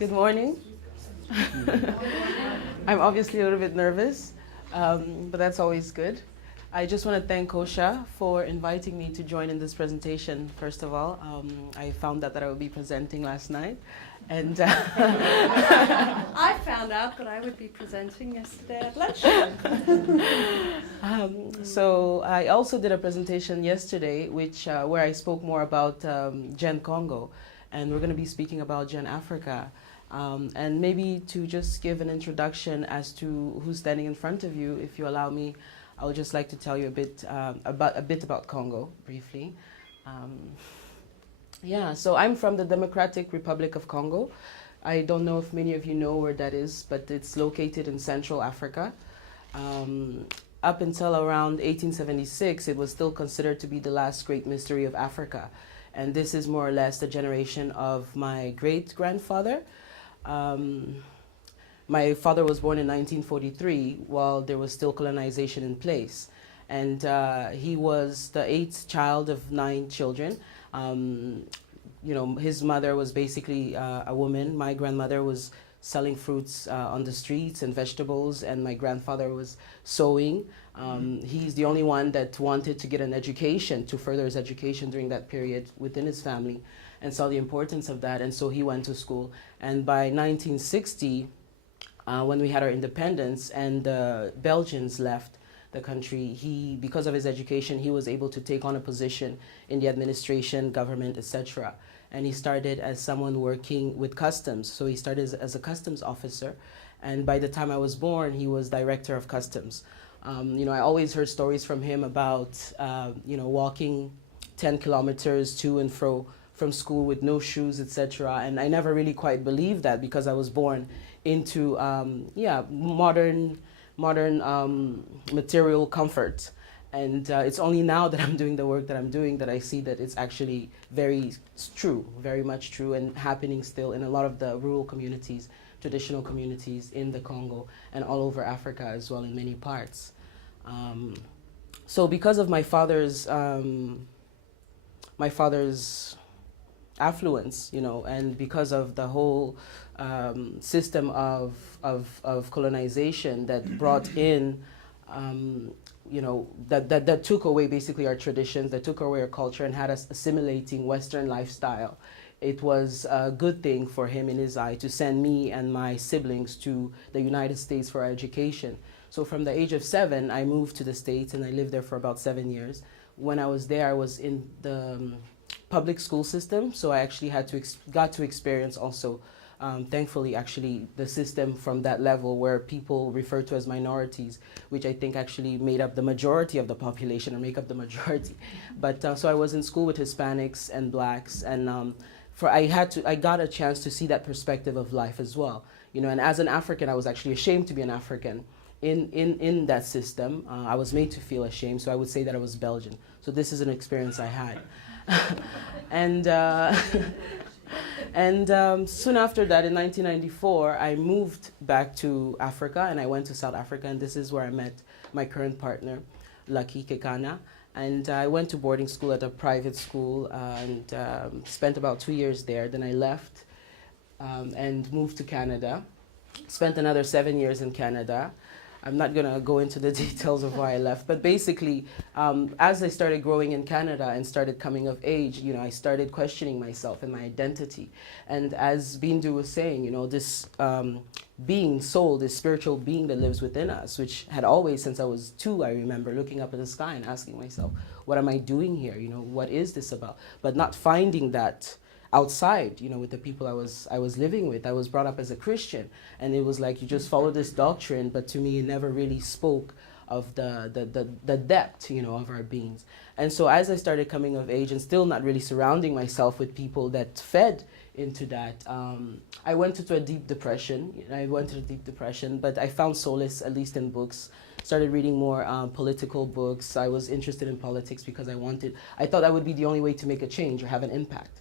Good morning. I'm obviously a little bit nervous, but that's always good. I just want to thank Kosha for inviting me to join in this presentation, first of all. I found out that I would be presenting last night. And I found out that I would be presenting yesterday at lunchtime. So I also did a presentation yesterday, where I spoke more about Gen Congo, and we're going to be speaking about Gen Africa. And maybe to just give an introduction as to who's standing in front of you, if you allow me, I would just like to tell you a bit about Congo, briefly. So I'm from the Democratic Republic of Congo. I don't know if many of you know where that is, but it's located in Central Africa. Up until around 1876, it was still considered to be the last great mystery of Africa. And this is more or less the generation of my great-grandfather. My father was born in 1943 while there was still colonization in place. And he was the 8th child of 9 children. His mother was basically a woman. My grandmother was selling fruits on the streets and vegetables, and my grandfather was sewing. He's the only one that wanted to get an education, to further his education during that period within his family, and saw the importance of that, and so he went to school. And by 1960, when we had our independence and the Belgians left the country, because of his education, he was able to take on a position in the administration, government, etc. And he started as someone working with customs. So he started as a customs officer. And by the time I was born, he was director of customs. I always heard stories from him about, walking 10 kilometers to and fro from school with no shoes, etc. And I never really quite believed that because I was born into, modern material comfort. And it's only now that I'm doing the work that I'm doing that I see that it's actually very true, very much true, and happening still in a lot of the rural communities, traditional communities in the Congo and all over Africa as well in many parts. So because of my father's affluence, and because of the whole system of colonization that brought in, that took away basically our traditions, that took away our culture and had us assimilating Western lifestyle. It was a good thing for him in his eye to send me and my siblings to the United States for our education. So from the age of 7, I moved to the States and I lived there for about 7 years. When I was there, I was in the public school system, so I actually got to experience also, thankfully, actually, the system from that level where people refer to as minorities, which I think actually made up the majority of the population, or make up the majority. But so I was in school with Hispanics and blacks, and I got a chance to see that perspective of life as well. And as an African, I was actually ashamed to be an African. In that system, I was made to feel ashamed, so I would say that I was Belgian. So this is an experience I had. And soon after that, in 1994, I moved back to Africa, and I went to South Africa, and this is where I met my current partner, Lucky Kekana. And I went to boarding school at a private school and spent about 2 years there. Then I left and moved to Canada, spent another 7 years in Canada. I'm not going to go into the details of why I left, but basically, as I started growing in Canada and started coming of age, I started questioning myself and my identity. And as Bindu was saying, this being, soul, this spiritual being that lives within us, which had always, since I was 2, I remember looking up at the sky and asking myself, what am I doing here? What is this about? But not finding that outside, with the people I was living with. I was brought up as a Christian, and it was like you just follow this doctrine, but to me it never really spoke of the depth, of our beings. And so as I started coming of age and still not really surrounding myself with people that fed into that, I went into a deep depression. But I found solace, at least in books. Started reading more political books. I was interested in politics because I thought that would be the only way to make a change or have an impact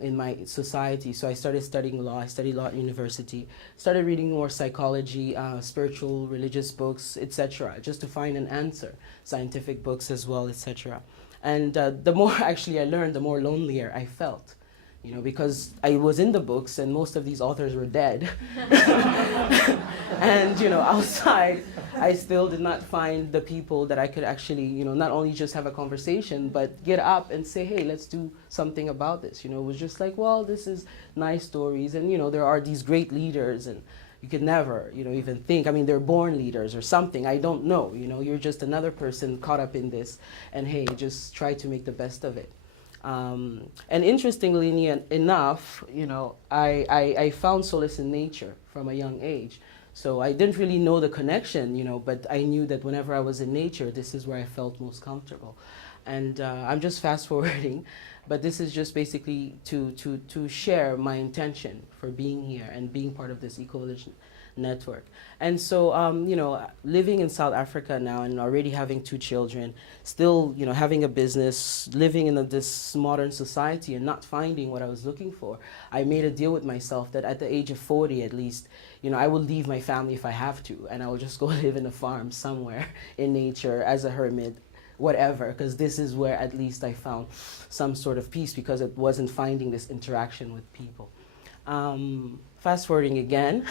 in my society. So I started studying law. I studied law at university. Started reading more psychology, spiritual, religious books, etc., just to find an answer. Scientific books as well, etc. And the more actually I learned, the more lonelier I felt. you know, because I was in the books and most of these authors were dead. And, you know, outside, I still did not find the people that I could actually, you know, not only just have a conversation, but get up and say, hey, let's do something about this. You know, it was just like, well, this is nice stories. And, you know, there are these great leaders and you could never, you know, even think, I mean, they're born leaders or something. I don't know, you know, you're just another person caught up in this. And hey, just try to make the best of it. And interestingly enough, you know, I found solace in nature from a young age. So I didn't really know the connection, you know, but I knew that whenever I was in nature, this is where I felt most comfortable. And I'm just fast forwarding, but this is just basically to share my intention for being here and being part of this eco-village network. And so, you know, living in South Africa now and already having 2 children, still, you know, having a business, living in this modern society and not finding what I was looking for, I made a deal with myself that at the age of 40 at least, you know, I will leave my family if I have to, and I will just go live in a farm somewhere in nature as a hermit, whatever, because this is where at least I found some sort of peace because it wasn't finding this interaction with people. Fast forwarding again,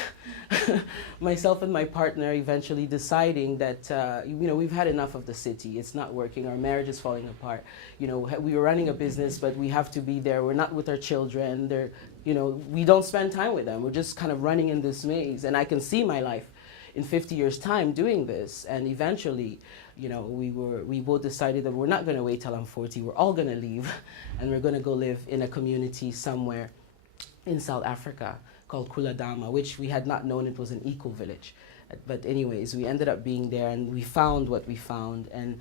myself and my partner eventually deciding that, you know, we've had enough of the city. It's not working. Our marriage is falling apart. You know, we were running a business, but we have to be there. We're not with our children. They're, you know, we don't spend time with them. We're just kind of running in this maze. And I can see my life in 50 years' time doing this. And eventually, you know, we both decided that we're not going to wait till I'm 40. We're all going to leave, and we're going to go live in a community somewhere in South Africa called Kuladama, which we had not known it was an eco-village. But anyways, we ended up being there and we found what we found, and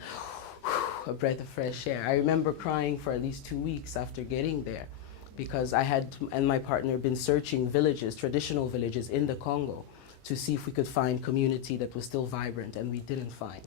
a breath of fresh air. I remember crying for at least 2 weeks after getting there because I had, and my partner, been searching villages, traditional villages in the Congo to see if we could find community that was still vibrant, and we didn't find.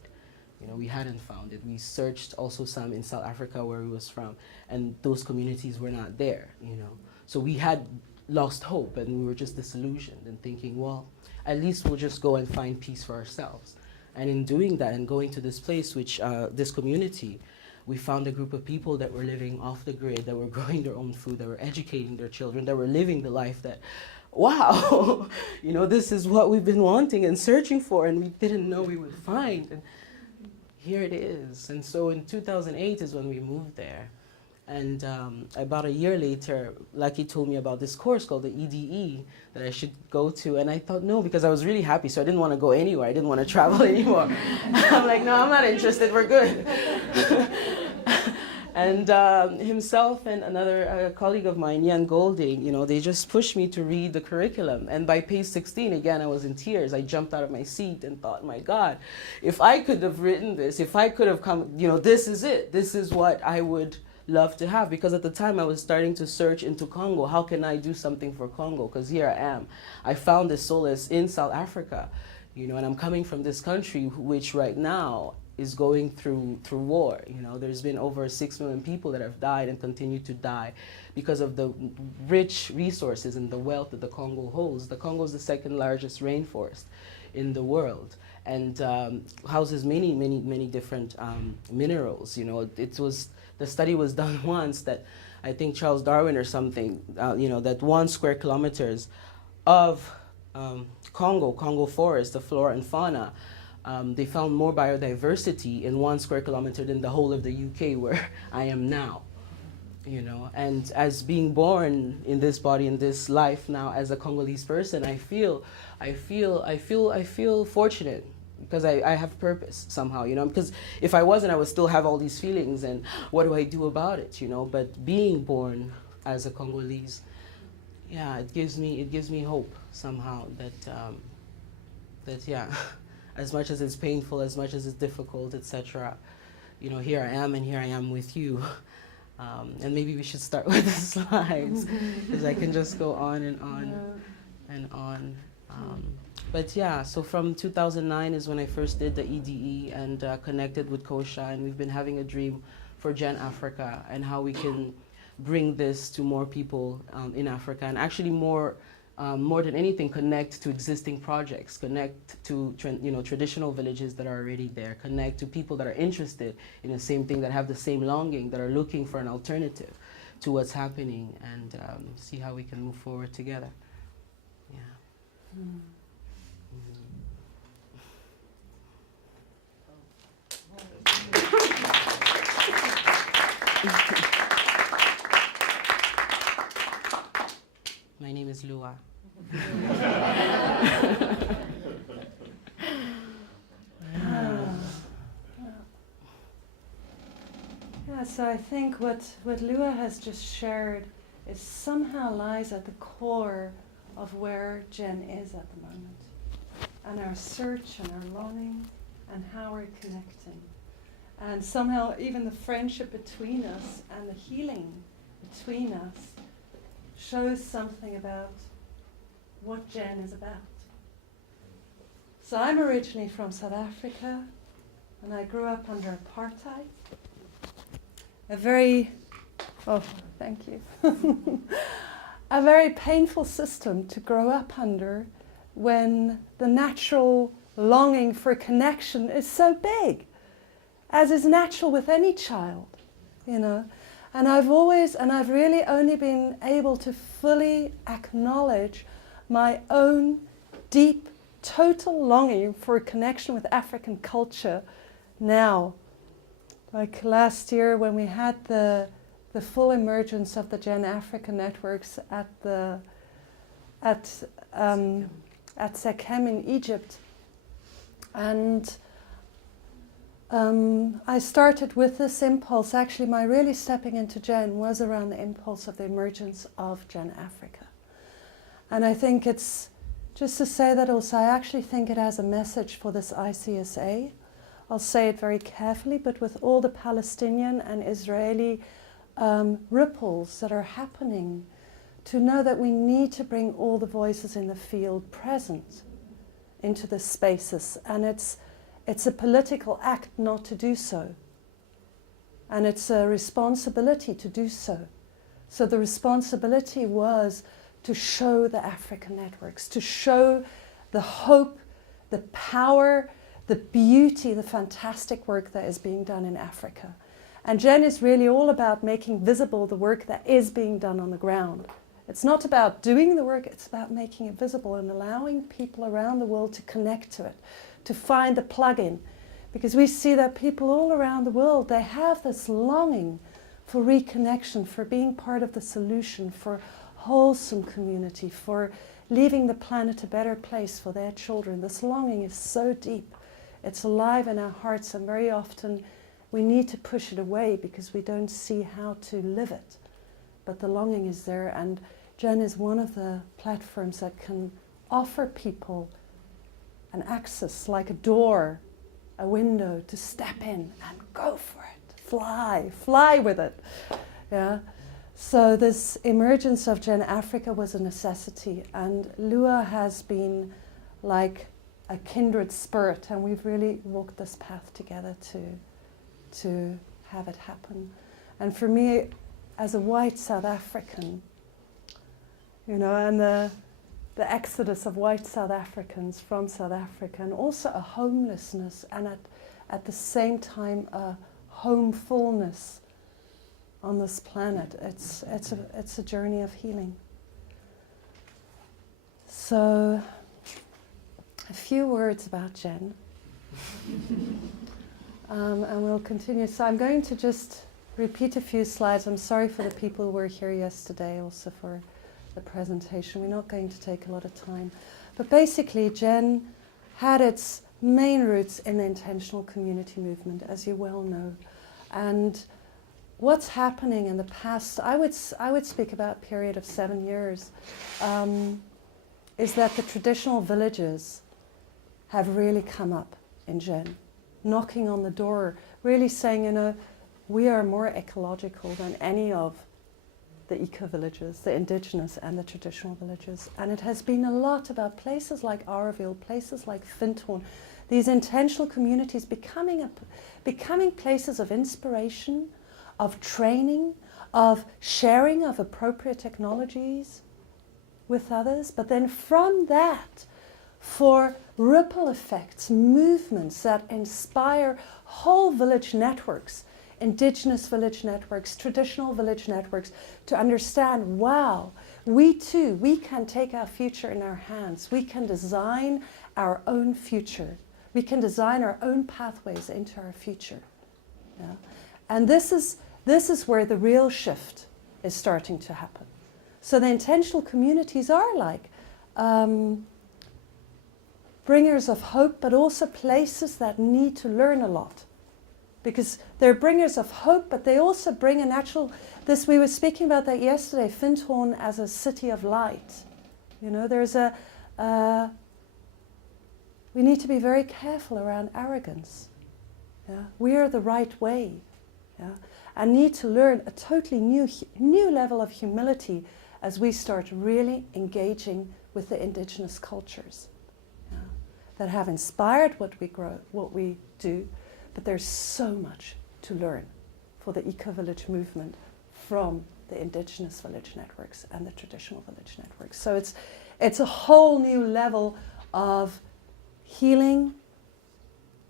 You know, we hadn't found it. We searched also some in South Africa where we was from, and those communities were not there, you know. So we had lost hope and we were just disillusioned and thinking, well, at least we'll just go and find peace for ourselves. And in doing that and going to this place, which this community, we found a group of people that were living off the grid, that were growing their own food, that were educating their children, that were living the life that, wow, you know, this is what we've been wanting and searching for and we didn't know we would find. And here it is. And so in 2008 is when we moved there. And about a year later, Lucky told me about this course called the EDE that I should go to. And I thought, no, because I was really happy, so I didn't want to go anywhere. I didn't want to travel anymore. I'm like, no, I'm not interested. We're good. And himself and another colleague of mine, Ian Golding, you know, they just pushed me to read the curriculum. And by page 16, again, I was in tears. I jumped out of my seat and thought, my God, if I could have written this, if I could have come, you know, this is it. This is what I would love to have, because at the time I was starting to search into Congo. How can I do something for Congo? Because here I am. I found this solace in South Africa, you know, and I'm coming from this country which right now is going through war. You know, there's been over 6 million people that have died and continue to die because of the rich resources and the wealth that the Congo holds. The Congo is the 2nd largest rainforest in the world and houses many different minerals. You know, the study was done once that I think Charles Darwin or something, you know, that 1 square kilometers of Congo forest, the flora and fauna, they found more biodiversity in 1 square kilometer than the whole of the UK where I am now. You know, and as being born in this body, in this life now as a Congolese person, I feel fortunate because I have purpose somehow, you know, because if I wasn't, I would still have all these feelings and what do I do about it, you know, but being born as a Congolese, yeah, it gives me hope somehow that yeah, as much as it's painful, as much as it's difficult, etc., you know, here I am and here I am with you. And maybe we should start with the slides because I can just go on and on and on. But yeah, so from 2009 is when I first did the EDE and connected with Kosha, and we've been having a dream for Gen Africa and how we can bring this to more people in Africa, and actually more than anything, connect to existing projects, connect to traditional villages that are already there, connect to people that are interested in the same thing, that have the same longing, that are looking for an alternative. to what's happening and see how we can move forward together. Yeah. Mm. My name is Lua. Yeah, so I think what Lua has just shared is somehow lies at the core of where Jen is at the moment, and our search and our longing and how we're connecting. And somehow even the friendship between us and the healing between us shows something about what Jen is about. So I'm originally from South Africa, and I grew up under apartheid. A very painful system to grow up under when the natural longing for connection is so big, as is natural with any child, you know. And I've really only been able to fully acknowledge my own deep, total longing for a connection with African culture now. Like last year when we had the full emergence of the Gen Africa networks at Sekhem in Egypt. And I started with this impulse. Actually, my really stepping into Gen was around the impulse of the emergence of Gen Africa. And I think it's, just to say that also, I actually think it has a message for this ICSA. I'll say it very carefully, but with all the Palestinian and Israeli ripples that are happening, to know that we need to bring all the voices in the field present into the spaces. And it's a political act not to do so. And it's a responsibility to do so. So the responsibility was to show the African networks, to show the hope, the power, the beauty, the fantastic work that is being done in Africa. And Jen is really all about making visible the work that is being done on the ground. It's not about doing the work, it's about making it visible and allowing people around the world to connect to it, to find the plug-in. Because we see that people all around the world, they have this longing for reconnection, for being part of the solution, for wholesome community, for leaving the planet a better place for their children. This longing is so deep. It's alive in our hearts, and very often we need to push it away because we don't see how to live it. But the longing is there, and Jen is one of the platforms that can offer people an access, like a door, a window, to step in and go for it. Fly with it. Yeah. So this emergence of Gen Africa was a necessity, and Lua has been like a kindred spirit, and we've really walked this path together to have it happen. And for me, as a white South African, you know, and the exodus of white South Africans from South Africa, and also a homelessness, and at the same time a homefulness on this planet. It's a journey of healing. So, a few words about Jen, and we'll continue. So I'm going to just repeat a few slides. I'm sorry for the people who were here yesterday, also for the presentation. We're not going to take a lot of time. But basically, Jen had its main roots in the intentional community movement, as you well know. And what's happening in the past, I would speak about a period of 7 years, is that the traditional villages have really come up in Jen, knocking on the door, really saying, you know, we are more ecological than any of the eco-villages, the indigenous and the traditional villages. And it has been a lot about places like Auroville, places like Findhorn, these intentional communities becoming places of inspiration, of training, of sharing of appropriate technologies with others. But then from that, for ripple effects, movements that inspire whole village networks indigenous village networks, traditional village networks, to understand, wow, we too, we can take our future in our hands. We can design our own future. We can design our own pathways into our future. Yeah? And this is where the real shift is starting to happen. So the intentional communities are like bringers of hope, but also places that need to learn a lot. Because they're bringers of hope, but they also bring a natural, we were speaking about that yesterday, Findhorn as a city of light. You know, there's we need to be very careful around arrogance. Yeah? We are the right way. Yeah? And need to learn a totally new level of humility as we start really engaging with the indigenous cultures, yeah? That have inspired what we do, but there's so much to learn for the eco-village movement from the indigenous village networks and the traditional village networks. So it's a whole new level of healing,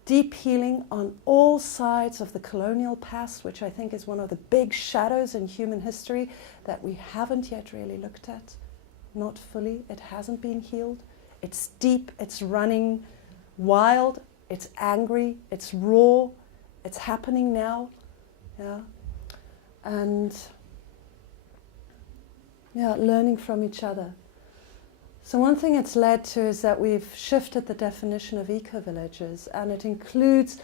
deep healing on all sides of the colonial past, which I think is one of the big shadows in human history that we haven't yet really looked at. Not fully, it hasn't been healed. It's deep, it's running wild, it's angry, it's raw, it's happening now. Yeah? And yeah, learning from each other. So one thing it's led to is that we've shifted the definition of eco-villages, and it includes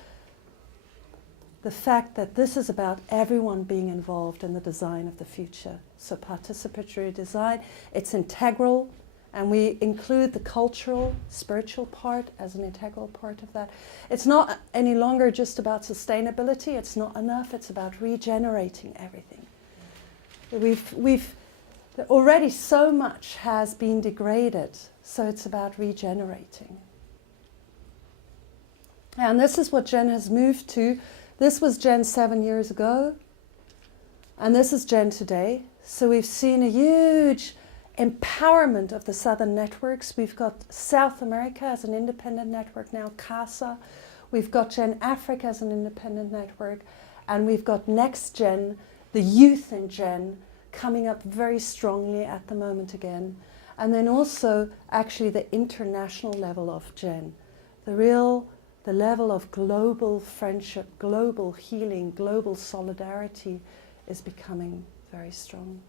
the fact that this is about everyone being involved in the design of the future. So participatory design, it's integral, and we include the cultural, spiritual part as an integral part of that. It's not any longer just about sustainability, it's not enough, it's about regenerating everything. Already so much has been degraded, so it's about regenerating. And this is what Jen has moved to. This was Jen 7 years ago, and this is Jen today. So we've seen a huge empowerment of the southern networks. We've got South America as an independent network now, CASA. We've got Gen Africa as an independent network, and we've got Next Gen, the youth in Gen, coming up very strongly at the moment again. And then also actually the international level of Gen, the level of global friendship, global healing, global solidarity is becoming very strong.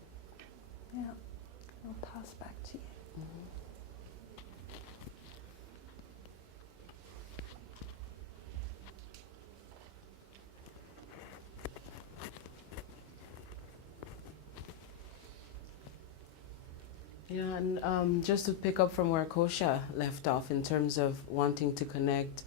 Yeah, I'll pass back to you. Yeah, and just to pick up from where Kosha left off in terms of wanting to connect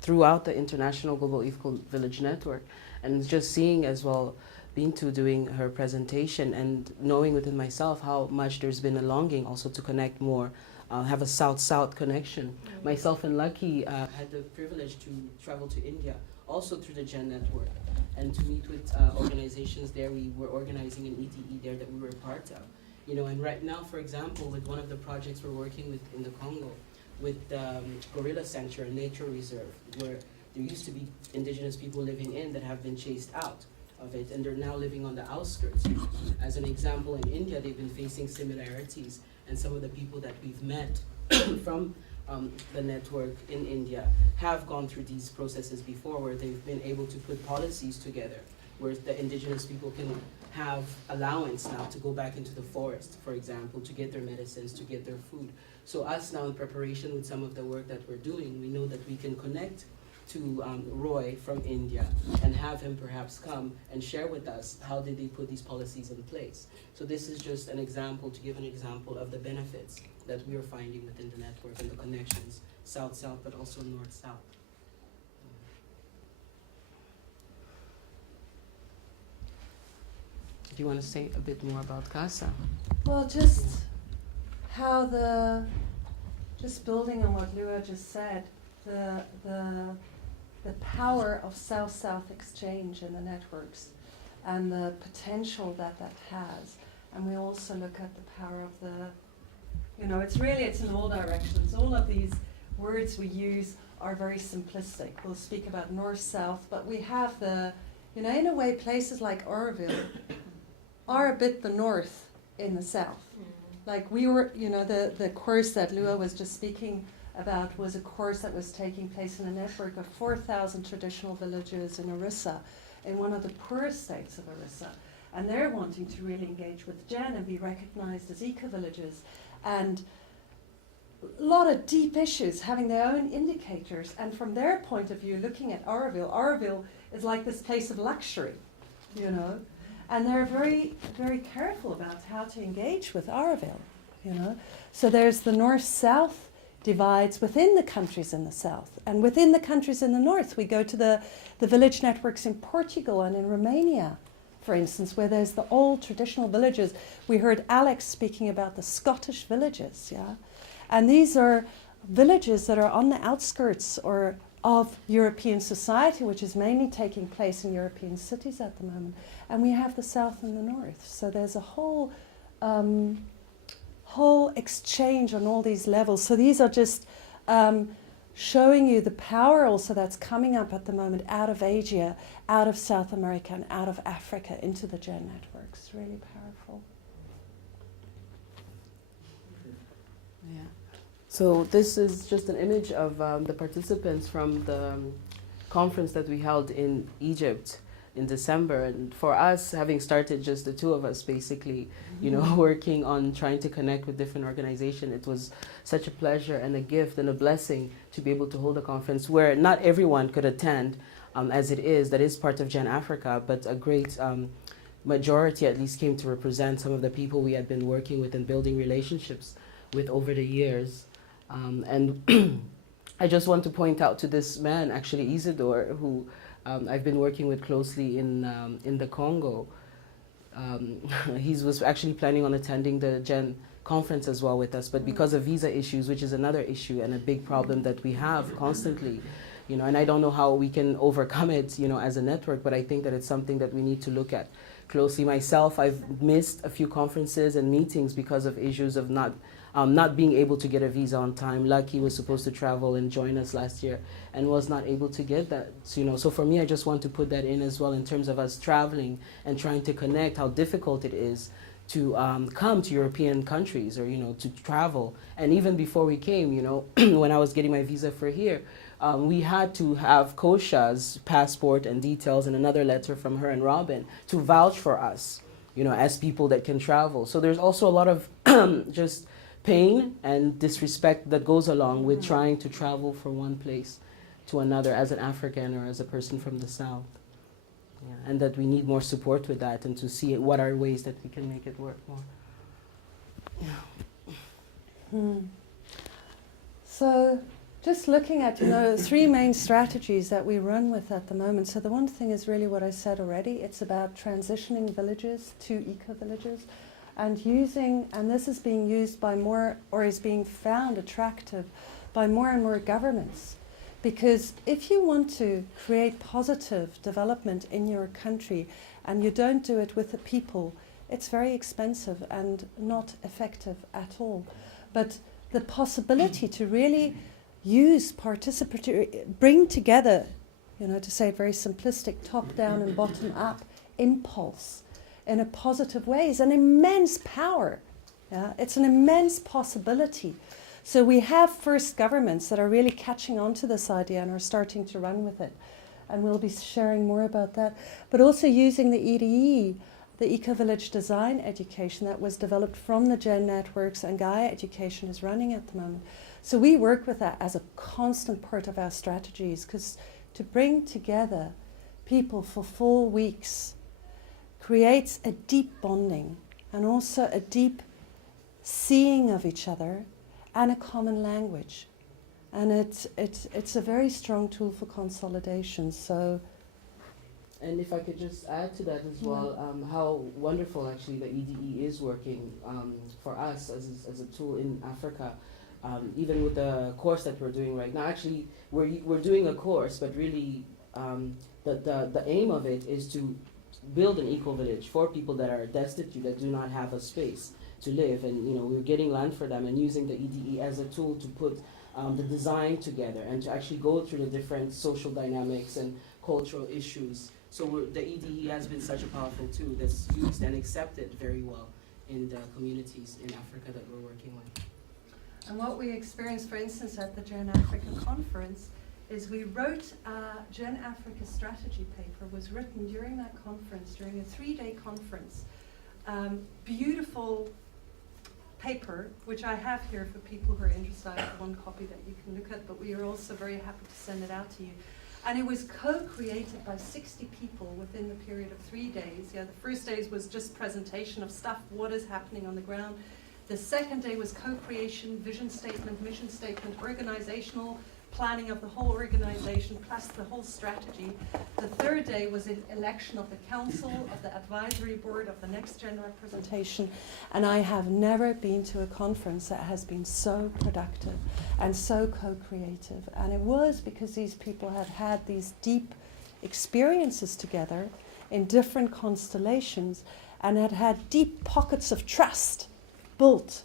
throughout the International Global Eco Village Network, and just seeing as well, Bintu doing her presentation and knowing within myself how much there's been a longing also to connect more, have a South-South connection. Mm-hmm. Myself and Lucky had the privilege to travel to India, also through the Gen Network, and to meet with organizations there. We were organizing an ETE there that we were a part of. You know, and right now, for example, with one of the projects we're working with in the Congo, with Gorilla Sanctuary, a nature reserve, where there used to be indigenous people living in that have been chased out of it, and they're now living on the outskirts. As an example, in India, they've been facing similarities, and some of the people that we've met from the network in India have gone through these processes before, where they've been able to put policies together, where the indigenous people can have allowance now to go back into the forest, for example, to get their medicines, to get their food. So us now in preparation with some of the work that we're doing, we know that we can connect to Roy from India and have him perhaps come and share with us how did they put these policies in place. So this is just an example, to give an example of the benefits that we are finding within the network and the connections, South-South, but also North-South. Do you want to say a bit more about CASA? Well, just how just building on what Lua just said, the power of South-South exchange in the networks and the potential that has. And we also look at the power of it's in all directions. All of these words we use are very simplistic. We'll speak about North-South, but we have You know, in a way, places like Oroville are a bit the north in the south. Like we were, you know, the course that Lua was just speaking about was a course that was taking place in a network of 4,000 traditional villages in Orissa, in one of the poorest states of Orissa. And they're wanting to really engage with Jen and be recognized as eco-villages. And a lot of deep issues, having their own indicators. And from their point of view, looking at Oroville is like this place of luxury, you know. And they're very, very careful about how to engage with Oroville, you know. So there's the north-south divides within the countries in the south. And within the countries in the north, we go to the village networks in Portugal and in Romania, for instance, where there's the old traditional villages. We heard Alex speaking about the Scottish villages, yeah? And these are villages that are on the outskirts or of European society, which is mainly taking place in European cities at the moment. And we have the south and the north. So there's a whole exchange on all these levels. So these are just showing you the power also that's coming up at the moment out of Asia, out of South America, and out of Africa into the Gen networks. Really powerful. Yeah. So this is just an image of the participants from the conference that we held in Egypt in December. And for us, having started just the two of us basically, you know, working on trying to connect with different organizations, it was such a pleasure and a gift and a blessing to be able to hold a conference where not everyone could attend, as it is, that is part of Gen Africa, but a great majority at least came to represent some of the people we had been working with and building relationships with over the years. And I just want to point out to this man, actually Isidore, who I've been working with closely in the Congo. He was actually planning on attending the Gen conference as well with us, but because of visa issues, which is another issue and a big problem that we have constantly, you know, and I don't know how we can overcome it, you know, as a network, but I think that it's something that we need to look at closely. Myself, I've missed a few conferences and meetings because of issues of not being able to get a visa on time. Lucky was supposed to travel and join us last year and was not able to get that. So, you know, so for me, I just want to put that in as well in terms of us traveling and trying to connect, how difficult it is to come to European countries or, you know, to travel. And even before we came, you know, when I was getting my visa for here, we had to have Kosha's passport and details and another letter from her and Robin to vouch for us, you know, as people that can travel. So there's also a lot of just pain and disrespect that goes along with trying to travel from one place to another as an African or as a person from the South. Yeah, and that we need more support with that and to see what are ways that we can make it work more. Yeah. So just looking at, you know, three main strategies that we run with at the moment. So the one thing is really what I said already. It's about transitioning villages to eco-villages. And using, and this is being used by more, or is being found attractive by more and more governments. Because if you want to create positive development in your country and you don't do it with the people, it's very expensive and not effective at all. But the possibility to really use participatory, bring together, you know, to say very simplistic, top-down and bottom-up impulse in a positive way is an immense power. Yeah? It's an immense possibility. So we have first governments that are really catching on to this idea and are starting to run with it. And we'll be sharing more about that. But also using the EDE, the Eco-Village Design Education that was developed from the Gen Networks and Gaia Education is running at the moment. So we work with that as a constant part of our strategies, because to bring together people for 4 weeks creates a deep bonding and also a deep seeing of each other and a common language. And it's a very strong tool for consolidation. So, and if I could just add to that as well, how wonderful actually the EDE is working for us as a tool in Africa. Even with the course that we're doing right now, actually we're doing a course, but really the aim of it is to build an eco-village for people that are destitute, that do not have a space to live. And, you know, we're getting land for them and using the EDE as a tool to put the design together and to actually go through the different social dynamics and cultural issues So the EDE has been such a powerful tool that's used and accepted very well in the communities in Africa that we're working with. And what we experienced, for instance, at the Gen Africa conference, is we wrote a Gen Africa strategy paper, was written during that conference, during a 3-day conference. Beautiful paper, which I have here for people who are interested. I have one copy that you can look at, but we are also very happy to send it out to you. And it was co-created by 60 people within the period of 3 days. Yeah, the first days was just presentation of stuff, what is happening on the ground. The second day was co-creation, vision statement, mission statement, organizational planning of the whole organization, plus the whole strategy. The third day was an election of the council, of the advisory board, of the next gen representation. And I have never been to a conference that has been so productive and so co-creative. And it was because these people had had these deep experiences together in different constellations and had had deep pockets of trust built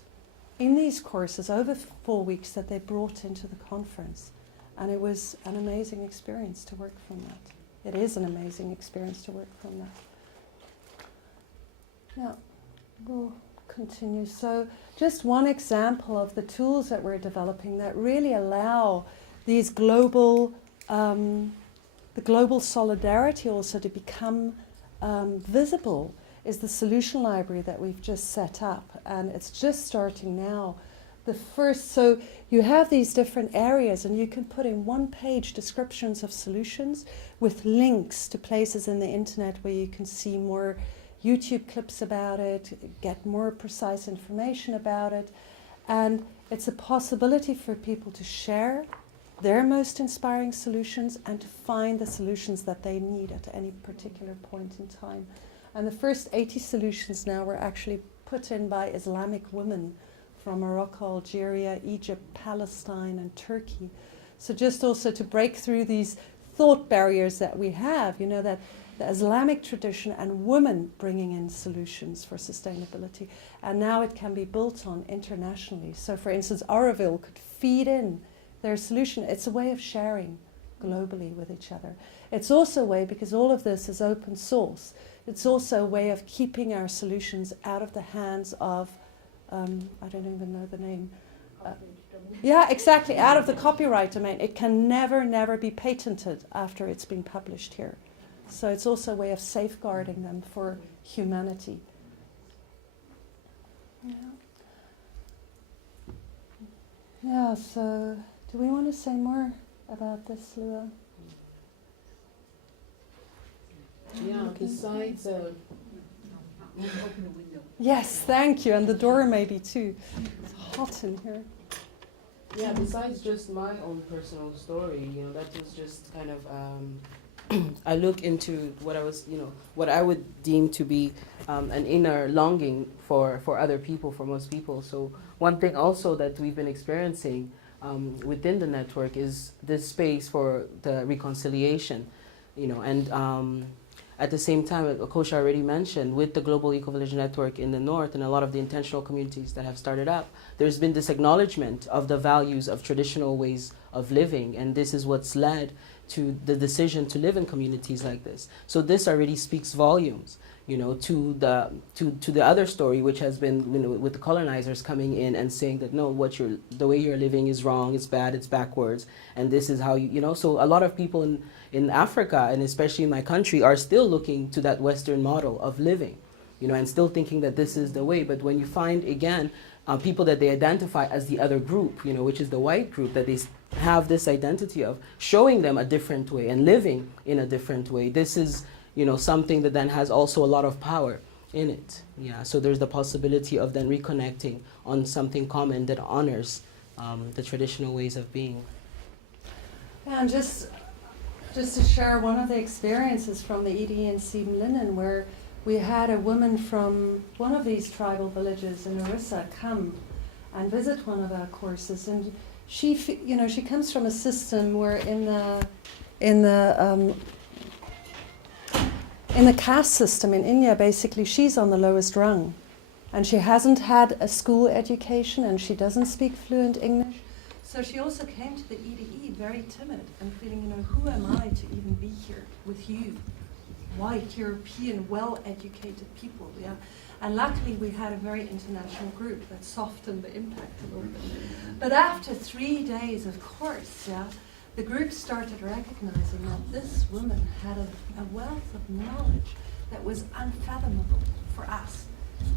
in these courses over 4 weeks that they brought into the conference. And it was an amazing experience to work from that. It is an amazing experience to work from that. Now, we'll continue. So just one example of the tools that we're developing that really allow these global, the global solidarity also to become visible is the solution library that we've just set up. And it's just starting now. So you have these different areas and you can put in one-page descriptions of solutions with links to places in the internet where you can see more YouTube clips about it, get more precise information about it. And it's a possibility for people to share their most inspiring solutions and to find the solutions that they need at any particular point in time. And the first 80 solutions now were actually put in by Islamic women from Morocco, Algeria, Egypt, Palestine, and Turkey. So just also to break through these thought barriers that we have, you know, that the Islamic tradition and women bringing in solutions for sustainability. And now it can be built on internationally. So for instance, Auroville could feed in their solution. It's a way of sharing globally with each other. It's also a way, because all of this is open source, it's also a way of keeping our solutions out of the hands of I don't even know the name. Yeah, exactly, out of the copyright domain. It can never be patented after it's been published here. So it's also a way of safeguarding them for humanity. Yeah, so do we want to say more about this, Lua? Yeah, besides... Open the window. Yes, thank you, and the door maybe too. It's hot in here. Yeah, besides just my own personal story, you know, that was just kind of, I look into what I was, you know, what I would deem to be an inner longing for other people, for most people. So one thing also that we've been experiencing within the network is this space for the reconciliation, you know, and at the same time, Kosha already mentioned, with the Global Eco-Village Network in the north and a lot of the intentional communities that have started up, there's been this acknowledgement of the values of traditional ways of living, and this is what's led to the decision to live in communities like this. So this already speaks volumes, you know, to the other story, which has been, you know, with the colonizers coming in and saying that no, the way you're living is wrong, it's bad, it's backwards, and this is how you know. So a lot of people in Africa, and especially in my country, are still looking to that Western model of living, you know, and still thinking that this is the way. But when you find, again, people that they identify as the other group, you know, which is the white group, that they have this identity of, showing them a different way and living in a different way, this is, you know, something that then has also a lot of power in it. Yeah, so there's the possibility of then reconnecting on something common that honors the traditional ways of being. Yeah, and just to share one of the experiences from the EDNC Mlinen, where we had a woman from one of these tribal villages in Orissa come and visit one of our courses, and she, you know, she comes from a system where in the caste system in India, basically, she's on the lowest rung, and she hasn't had a school education, and she doesn't speak fluent English. So she also came to the EDE very timid and feeling, you know, who am I to even be here with you? white, European, well-educated people, yeah. And luckily we had a very international group that softened the impact a little bit. But after 3 days of course, yeah, the group started recognizing that this woman had a wealth of knowledge that was unfathomable for us.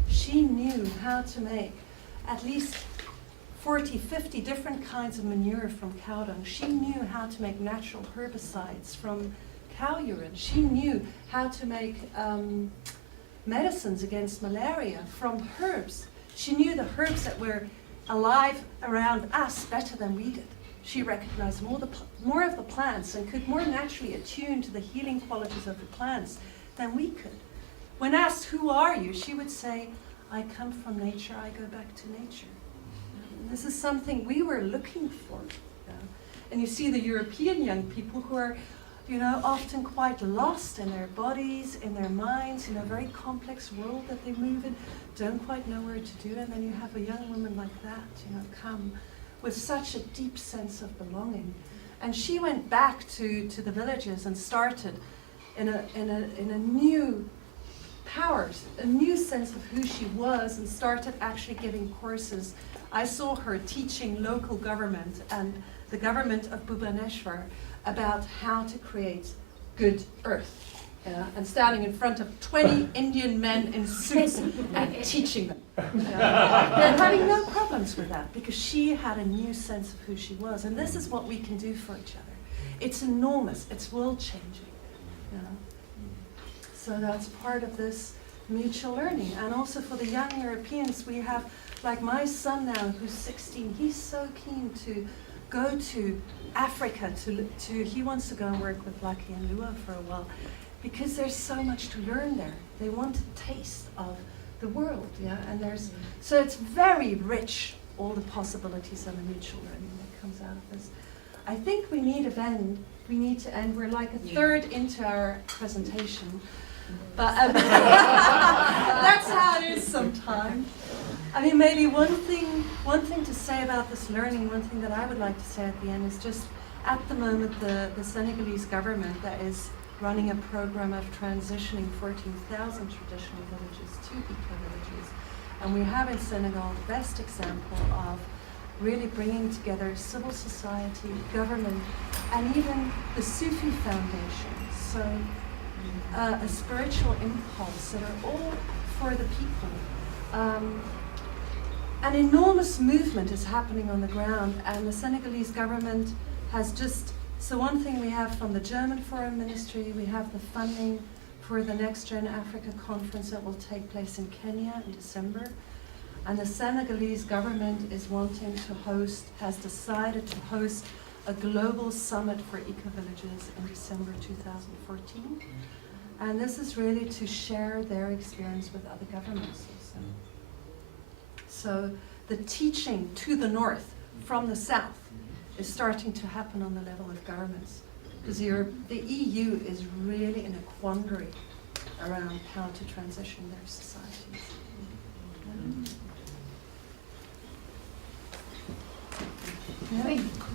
She knew how to make at least 40, 50 different kinds of manure from cow dung. She knew how to make natural herbicides from cow urine. She knew how to make medicines against malaria from herbs. She knew the herbs that were alive around us better than we did. She recognized more of the plants and could more naturally attune to the healing qualities of the plants than we could. When asked, who are you? She would say, I come from nature, I go back to nature. And this is something we were looking for. And you see the European young people who are, often quite lost in their bodies, in their minds, in a very complex world that they move in, don't quite know where to do. And then you have a young woman like that, come with such a deep sense of belonging. And she went back to the villages and started in a new power, a new sense of who she was, and started actually giving courses. I saw her teaching local government and the government of Bhubaneswar about how to create good earth. And standing in front of 20 Indian men in suits and teaching them. They're having no problems with that because she had a new sense of who she was. And this is what we can do for each other. It's enormous. It's world-changing. So that's part of this mutual learning. And also for the young Europeans, we have, like my son now, who's 16, he's so keen to go to Africa. He wants to go and work with Lucky and Lua for a while, because there's so much to learn there. They want a taste of the world, and so it's very rich, all the possibilities and the mutual learning that comes out of this. I think we need to end, we're like a third into our presentation, but that's how it is sometimes. I mean, maybe one thing to say about this learning, one thing that I would like to say at the end is just, at the moment, the Senegalese government that is running a program of transitioning 14,000 traditional villages to eco-villages. And we have in Senegal the best example of really bringing together civil society, government, and even the Sufi Foundation. So a spiritual impulse that are all for the people. An enormous movement is happening on the ground, and the Senegalese government has just, so one thing we have from the German Foreign Ministry, we have the funding for the Next Gen Africa conference that will take place in Kenya in December. And the Senegalese government is wanting to has decided to host a global summit for eco-villages in December 2014. And this is really to share their experience with other governments also. So the teaching to the north from the south is starting to happen on the level of governments, because the EU is really in a quandary around how to transition their societies. Thank you.